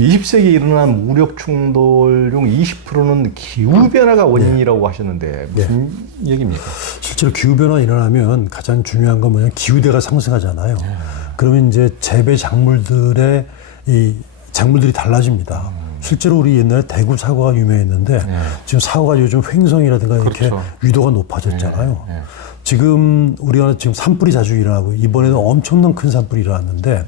20세기에 일어난 무력 충돌 중 20%는 기후변화가 원인이라고 하셨는데 무슨 얘기입니까? 실제로 기후변화가 일어나면 가장 중요한 건 뭐냐면 기후대가 상승하잖아요. 그러면 이제 재배 작물들의 이 작물들이 달라집니다. 실제로 우리 옛날에 대구 사과가 유명했는데 지금 사과가 요즘 횡성이라든가 이렇게 그렇죠. 위도가 높아졌잖아요. 지금 우리가 지금 산불이 자주 일어나고 이번에는 엄청난 큰 산불이 일어났는데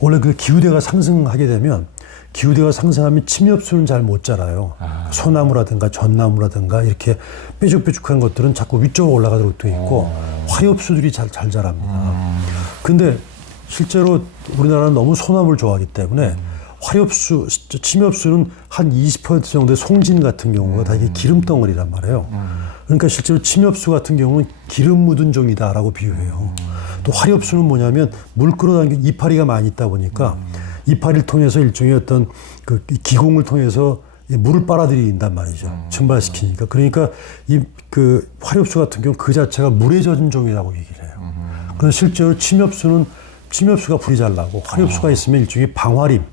원래 그 기후대가 상승하게 되면 기후대가 상승하면 침엽수는 잘 못 자라요. 소나무라든가 전나무라든가 이렇게 뾰족뾰족한 것들은 자꾸 위쪽으로 올라가도록 되어 있고 화엽수들이 잘 자랍니다. 근데 실제로 우리나라는 너무 소나무를 좋아하기 때문에 화엽수, 침엽수는 한 20% 정도의 송진 같은 경우가 다 이게 기름덩어리란 말이에요. 그러니까 실제로 침엽수 같은 경우는 기름 묻은 종이다라고 비유해요. 또 화엽수는 뭐냐면 물 끌어당기는 이파리가 많이 있다 보니까 이파리를 통해서 일종의 어떤 그 기공을 통해서 물을 빨아들인단 말이죠. 증발시키니까. 그러니까 이 그 화엽수 같은 경우 그 자체가 물에 젖은 종이라고 얘기를 해요. 그래서 실제로 침엽수가 불이 잘 나고 화엽수가 있으면 일종의 방화림,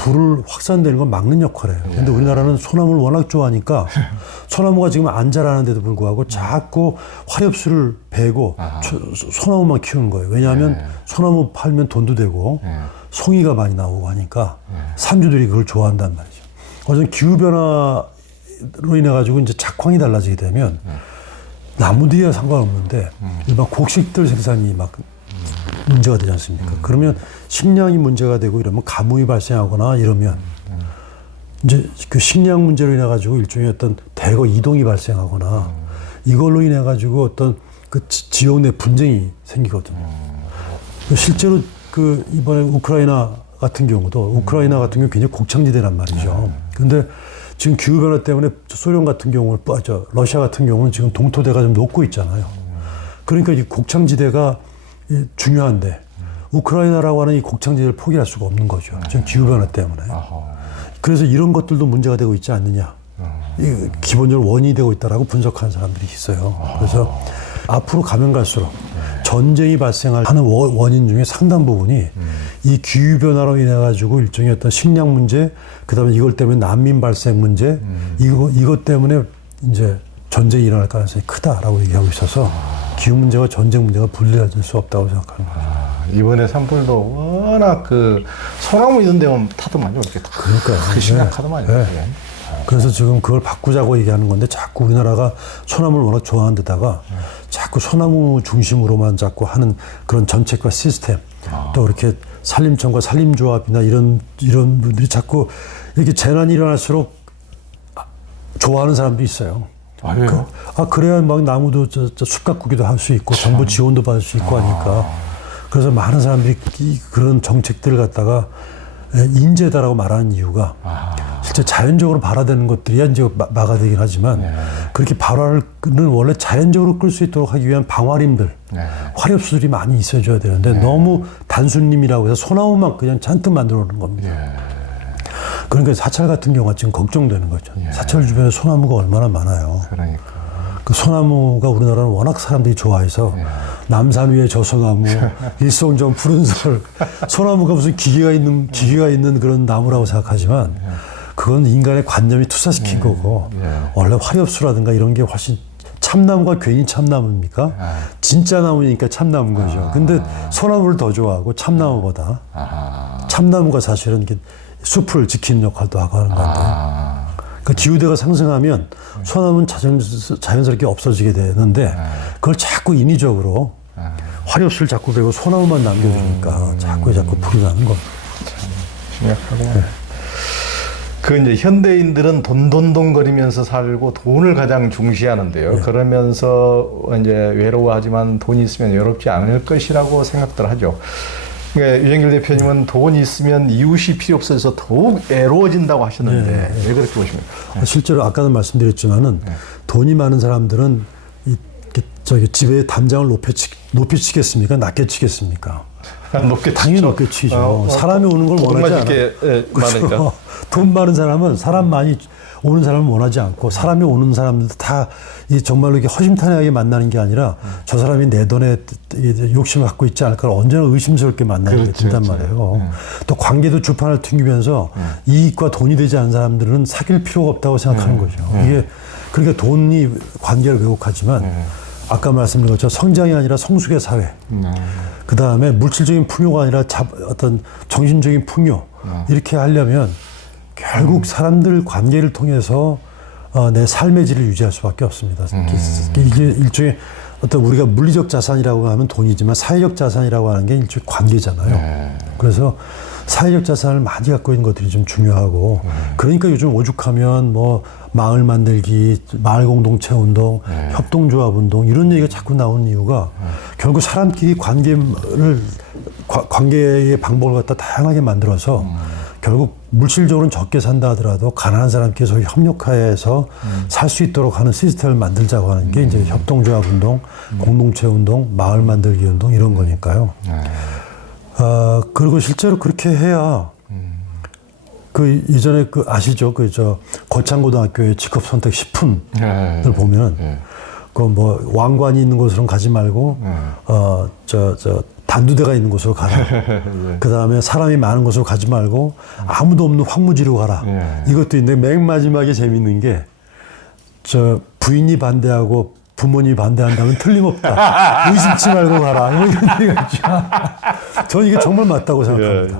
불을 확산되는 걸 막는 역할을 해요. 근데 우리나라는 소나무를 워낙 좋아하니까 소나무가 지금 안 자라는데도 불구하고 자꾸 화엽수를 베고 소나무만 키우는 거예요. 왜냐하면 소나무 팔면 돈도 되고 송이가 많이 나오고 하니까 산주들이 그걸 좋아한단 말이죠. 어쨌든 기후변화로 인해 가지고 이제 작황이 달라지게 되면 나무들이야 상관없는데 일반 곡식들 생산이 막 문제가 되지 않습니까? 그러면 식량이 문제가 되고 이러면 가뭄이 발생하거나 이러면 이제 그 식량 문제로 인해 가지고 일종의 어떤 대거 이동이 발생하거나 이걸로 인해 가지고 어떤 그 지역 내 분쟁이 생기거든요. 실제로 그 이번에 우크라이나 같은 경우 굉장히 곡창지대란 말이죠. 근데 지금 기후변화 때문에 소련 같은 경우는 러시아 같은 경우는 지금 동토대가 좀 녹고 있잖아요. 그러니까 이 곡창지대가 중요한데 우크라이나라고 하는 이 곡창지대를 포기할 수가 없는 거죠. 지금 기후변화 때문에. 그래서 이런 것들도 문제가 되고 있지 않느냐. 기본적으로 원인이 되고 있다라고 분석하는 사람들이 있어요. 그래서 앞으로 가면 갈수록 전쟁이 발생하는 원인 중에 상당 부분이 이 기후변화로 인해 가지고 일종의 어떤 식량 문제, 그다음에 이걸 때문에 난민 발생 문제, 이것 때문에 이제 전쟁이 일어날 가능성이 크다라고 얘기하고 있어서 기후 문제와 전쟁 문제가 분리될 수 없다고 생각하는 거죠. 이번에 산불도 워낙 그 소나무 이런 데만 타더만요. 이렇게 그러니까요. 심각하더만요. 네. 그래서 지금 그걸 바꾸자고 얘기하는 건데 자꾸 우리나라가 소나무를 워낙 좋아하는 데다가 자꾸 소나무 중심으로만 자꾸 하는 그런 정책과 시스템 또 이렇게 산림청과 산림조합이나 이런 분들이 자꾸 이렇게 재난이 일어날수록 좋아하는 사람도 있어요. 그래야 막 나무도 숲 가꾸기도 할 수 있고 정부 지원도 받을 수 있고 하니까 그래서 많은 사람들이 그런 정책들을 갖다가 인재다라고 말하는 이유가 실제 자연적으로 발화되는 것들이야 이제 막아되긴 하지만 그렇게 발화를 원래 자연적으로 끌 수 있도록 하기 위한 방화림들, 화렵수들이 많이 있어줘야 되는데 너무 단순림이라고 해서 소나무만 그냥 잔뜩 만들어 놓는 겁니다. 그러니까 사찰 같은 경우가 지금 걱정되는 거죠. 사찰 주변에 소나무가 얼마나 많아요. 그러니까. 그 소나무가 우리나라는 워낙 사람들이 좋아해서 남산 위에 저 소나무, 일송정 푸른솔, 소나무가 무슨 기계가 있는 그런 나무라고 생각하지만 그건 인간의 관념이 투사시킨 거고 원래 화렵수라든가 이런 게 훨씬 참나무가 괜히 참나무입니까? 진짜 나무니까 참나무인 거죠. 근데 소나무를 더 좋아하고 참나무보다 참나무가 사실은 숲을 지키는 역할도 하고 하는 건데 그러니까 기후대가 상승하면 소나무는 자연스럽게 없어지게 되는데 그걸 자꾸 인위적으로 화렵수를 자꾸 베고 소나무만 남겨주니까 자꾸 불이 나는 겁니다. 심각하고. 그 이제 현대인들은 돈돈돈거리면서 살고 돈을 가장 중시하는데요. 그러면서 이제 외로워하지만 돈이 있으면 외롭지 않을 것이라고 생각들 하죠. 그러니까 유정길 대표님은 돈이 있으면 이웃이 필요 없어서 더욱 외로워진다고 하셨는데 왜 그렇게 보십니까? 실제로 아까도 말씀드렸지만은 돈이 많은 사람들은 집에 담장을 높이 치겠습니까? 낮게 치겠습니까? 높게 당연히 높게 치죠. 사람이 오는 걸 원하지 않아요. 많으니까. 돈 많은 사람은 사람 많이 오는 사람은 원하지 않고 사람이 오는 사람들도 다 이 정말로 이렇게 허심탄회하게 만나는 게 아니라 저 사람이 내 돈에 욕심을 갖고 있지 않을까 언제나 의심스럽게 만나게 그렇죠, 된단 말이에요. 또 관계도 주판을 튕기면서 이익과 돈이 되지 않은 사람들은 사귈 필요가 없다고 생각하는 거죠. 이게 그러니까 돈이 관계를 왜곡하지만 아까 말씀드린 것처럼 성장이 아니라 성숙의 사회. 그 다음에 물질적인 풍요가 아니라 어떤 정신적인 풍요. 이렇게 하려면 결국 사람들 관계를 통해서 내 삶의 질을 유지할 수밖에 없습니다. 이게 일종의 어떤 우리가 물리적 자산이라고 하면 돈이지만 사회적 자산이라고 하는 게 일종의 관계잖아요. 그래서 사회적 자산을 많이 갖고 있는 것들이 좀 중요하고 그러니까 요즘 오죽하면 뭐 마을 만들기, 마을 공동체 운동, 협동조합 운동 이런 얘기가 자꾸 나오는 이유가 결국 사람끼리 관계의 방법을 갖다 다양하게 만들어서 결국 물질적으로는 적게 산다 하더라도 가난한 사람끼리 서로 협력하여서 살 수 있도록 하는 시스템을 만들자고 하는 게 이제 협동조합 운동, 공동체 운동, 마을 만들기 운동 이런 거니까요. 그리고 실제로 그렇게 해야 그 이전에 그 아시죠? 그 저 거창고등학교의 직업 선택 10분을 보면 그 뭐 왕관이 있는 곳으로는 가지 말고 단두대가 있는 곳으로 가라. 그 다음에 사람이 많은 곳으로 가지 말고 아무도 없는 황무지로 가라. 이것도 있는데 맨 마지막에 재밌는 게 저 부인이 반대하고 부모님이 반대한다면 틀림없다. 의심치 말고 가라. 이런 얘기가 있죠. 저는 이게 정말 맞다고 생각합니다.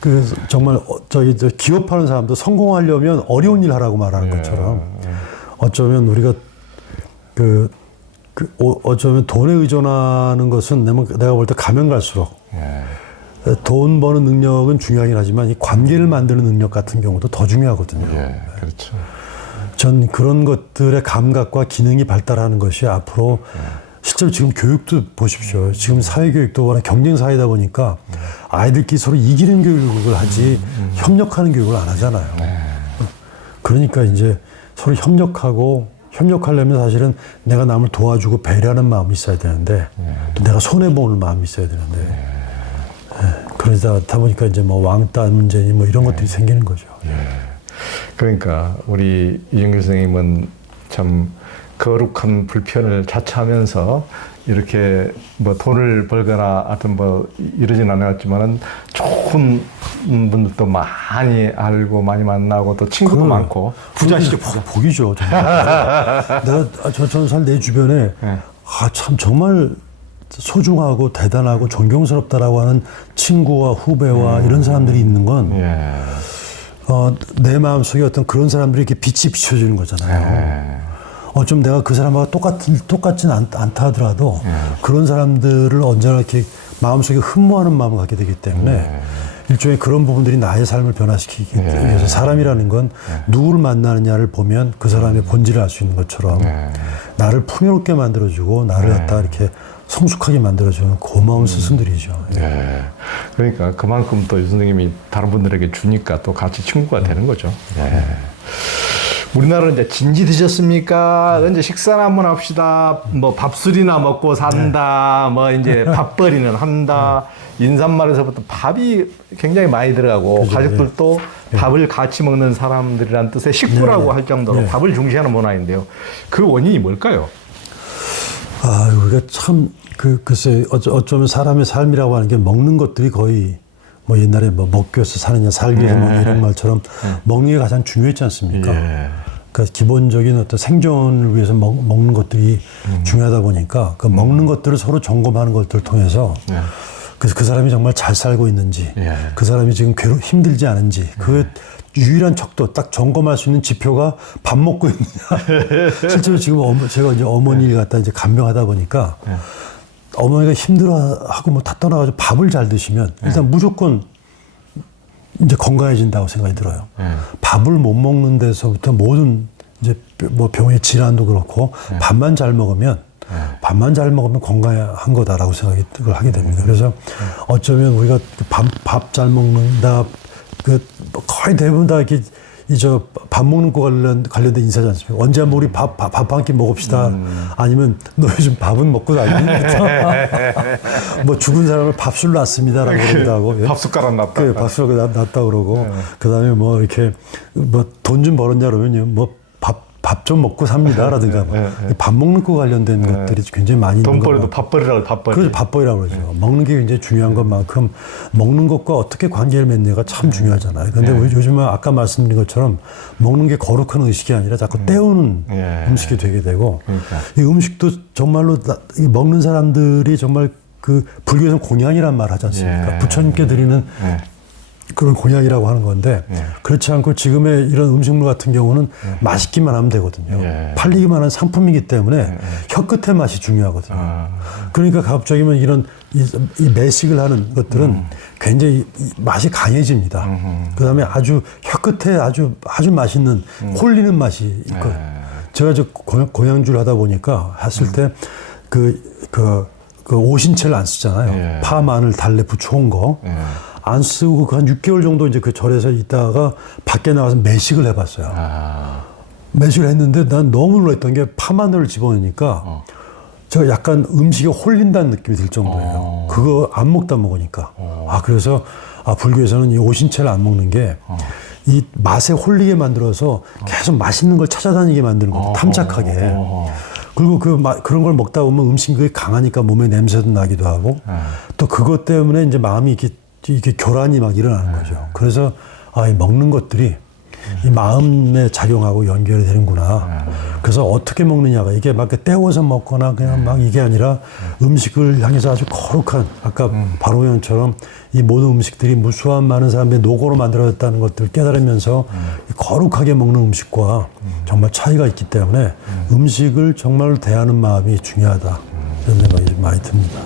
그래서 정말 저기 기업하는 사람도 성공하려면 어려운 일 하라고 말하는 것처럼 어쩌면 우리가 어쩌면 돈에 의존하는 것은 내가 볼 때 가면 갈수록 돈 버는 능력은 중요하긴 하지만 이 관계를 만드는 능력 같은 경우도 더 중요하거든요. 그렇죠. 전 그런 것들의 감각과 기능이 발달하는 것이 앞으로 실제로 지금 교육도 보십시오. 지금 사회교육도 워낙 경쟁사회다 보니까 아이들끼리 서로 이기는 교육을 하지 협력하는 교육을 안 하잖아요. 그러니까 이제 서로 협력하려면 사실은 내가 남을 도와주고 배려하는 마음이 있어야 되는데 또 내가 손해보는 마음이 있어야 되는데 그러다 보니까 이제 뭐 왕따 문제니 뭐 이런 것들이 생기는 거죠. 그러니까 우리 이정규 선생님은 참 거룩한 불편을 자처하면서 이렇게 뭐 돈을 벌거나 하여튼 뭐 이러진 않았지만은 좋은 분들도 많이 알고 많이 만나고 또 친구도 많고 부자시죠. 복이죠. 저는 사실 내 주변에 참 정말 소중하고 대단하고 존경스럽다라고 하는 친구와 후배와 이런 사람들이 있는 건 내 마음속에 어떤 그런 사람들이 이렇게 빛이 비춰지는 거잖아요. 좀 내가 그 사람하고 똑같진 않다 하더라도 그런 사람들을 언제나 이렇게 마음속에 흠모하는 마음을 갖게 되기 때문에 일종의 그런 부분들이 나의 삶을 변화시키기 위해서 사람이라는 건 누구를 만나느냐를 보면 그 사람의 본질을 알 수 있는 것처럼 나를 풍요롭게 만들어주고 나를 갖다 이렇게 성숙하게 만들어주는 고마운 스승들이죠. 그러니까 그만큼 또 유 선생님이 다른 분들에게 주니까 또 같이 친구가 되는 거죠. 우리나라는 이제 진지 드셨습니까? 이제 식사나 한번 합시다. 뭐 밥술이나 먹고 산다. 뭐 이제 밥벌이는 한다. 인사말에서부터 밥이 굉장히 많이 들어가고 그죠, 가족들도 밥을 같이 먹는 사람들이란 뜻의 식구라고 할 정도로 밥을 중시하는 문화인데요. 그 원인이 뭘까요? 우리가 참 글쎄 어쩌면 사람의 삶이라고 하는 게 먹는 것들이 거의 뭐 옛날에 뭐 먹기 위해서 사느냐 살기 위해서 먹는 이런 말처럼 먹는 게 가장 중요했지 않습니까? 그러니까 기본적인 어떤 생존을 위해서 먹는 것들이 중요하다 보니까 그 먹는 것들을 서로 점검하는 것들을 통해서 그래서 그 사람이 정말 잘 살고 있는지 그 사람이 지금 힘들지 않은지 그 유일한 척도 딱 점검할 수 있는 지표가 밥 먹고 있느냐. 실제로 지금 제가 이제 어머니를 갖다 이제 간병하다 보니까 어머니가 힘들어하고 뭐 다 떠나가지고 밥을 잘 드시면 일단 무조건 이제 건강해진다고 생각이 들어요. 밥을 못 먹는 데서부터 모든 이제 뭐 병의 질환도 그렇고 밥만 잘 먹으면 건강한 거다라고 생각을 하게 됩니다. 그래서 어쩌면 우리가 밥 잘 먹는다, 거의 대부분 다 이렇게 밥 밥 먹는 거 관련된 인사지 않습니까? 언제 한번 우리 밥 한 끼 먹읍시다. 아니면 너 요즘 밥은 먹고 다니니? 뭐 죽은 사람을 밥술 났습니다라고 그러기도 하고. 예? 밥 숟가락 났다. 그 밥술 났다 그러고. 그다음에 뭐 이렇게 뭐 돈 좀 벌었냐 그러면요. 뭐 밥 좀 먹고 삽니다라든가 밥 먹는 거 관련된 것들이 굉장히 많이 있는 돈 거 벌이도 밥벌이라고 밥벌이. 그래서 밥벌이라고 그러죠. 먹는 게 굉장히 중요한 것만큼 먹는 것과 어떻게 관계를 맺느냐가 참 중요하잖아요. 근데 우리 요즘은 아까 말씀드린 것처럼 먹는 게 거룩한 의식이 아니라 자꾸 때우는 음식이 되게 되고 이 음식도 정말로 이 먹는 사람들이 정말 그 불교에서 공양이란 말 하지 않습니까? 부처님께 드리는 그런 공양이라고 하는 건데 그렇지 않고 지금의 이런 음식물 같은 경우는 맛있기만 하면 되거든요. 팔리기만 한 상품이기 때문에 혀끝의 맛이 중요하거든요. 그러니까 갑자기면 이런 이 매식을 하는 것들은 굉장히 맛이 강해집니다. 그다음에 아주 혀끝에 아주 맛있는 홀리는 맛이 있거든요. 제가 저 공양주를 하다 보니까 했을 때 그 오신채를 안 쓰잖아요. 파, 마늘, 달래, 부추, 홍거. 안 쓰고 한 6개월 정도 이제 그 절에서 있다가 밖에 나가서 매식을 해봤어요. 매식을 했는데 난 너무 놀랐던 게 파마늘을 집어넣으니까 제가 약간 음식에 홀린다는 느낌이 들 정도예요. 그거 안 먹다 먹으니까. 그래서 불교에서는 이 오신채를 안 먹는 게 이 맛에 홀리게 만들어서 계속 맛있는 걸 찾아다니게 만드는 거예요. 탐착하게. 그리고 그런 걸 먹다 보면 음식이 강하니까 몸에 냄새도 나기도 하고 또 그것 때문에 이제 마음이 이렇게 교란이 막 일어나는 거죠. 그래서 이 먹는 것들이 이 마음에 작용하고 연결이 되는구나. 그래서 어떻게 먹느냐가 이게 막 때워서 먹거나 그냥 막 이게 아니라 음식을 향해서 아주 거룩한 아까 바로형처럼 이 모든 음식들이 무수한 많은 사람들이 노고로 만들어졌다는 것들을 깨달으면서 거룩하게 먹는 음식과 정말 차이가 있기 때문에 음식을 정말로 대하는 마음이 중요하다. 이런 생각이 좀 많이 듭니다.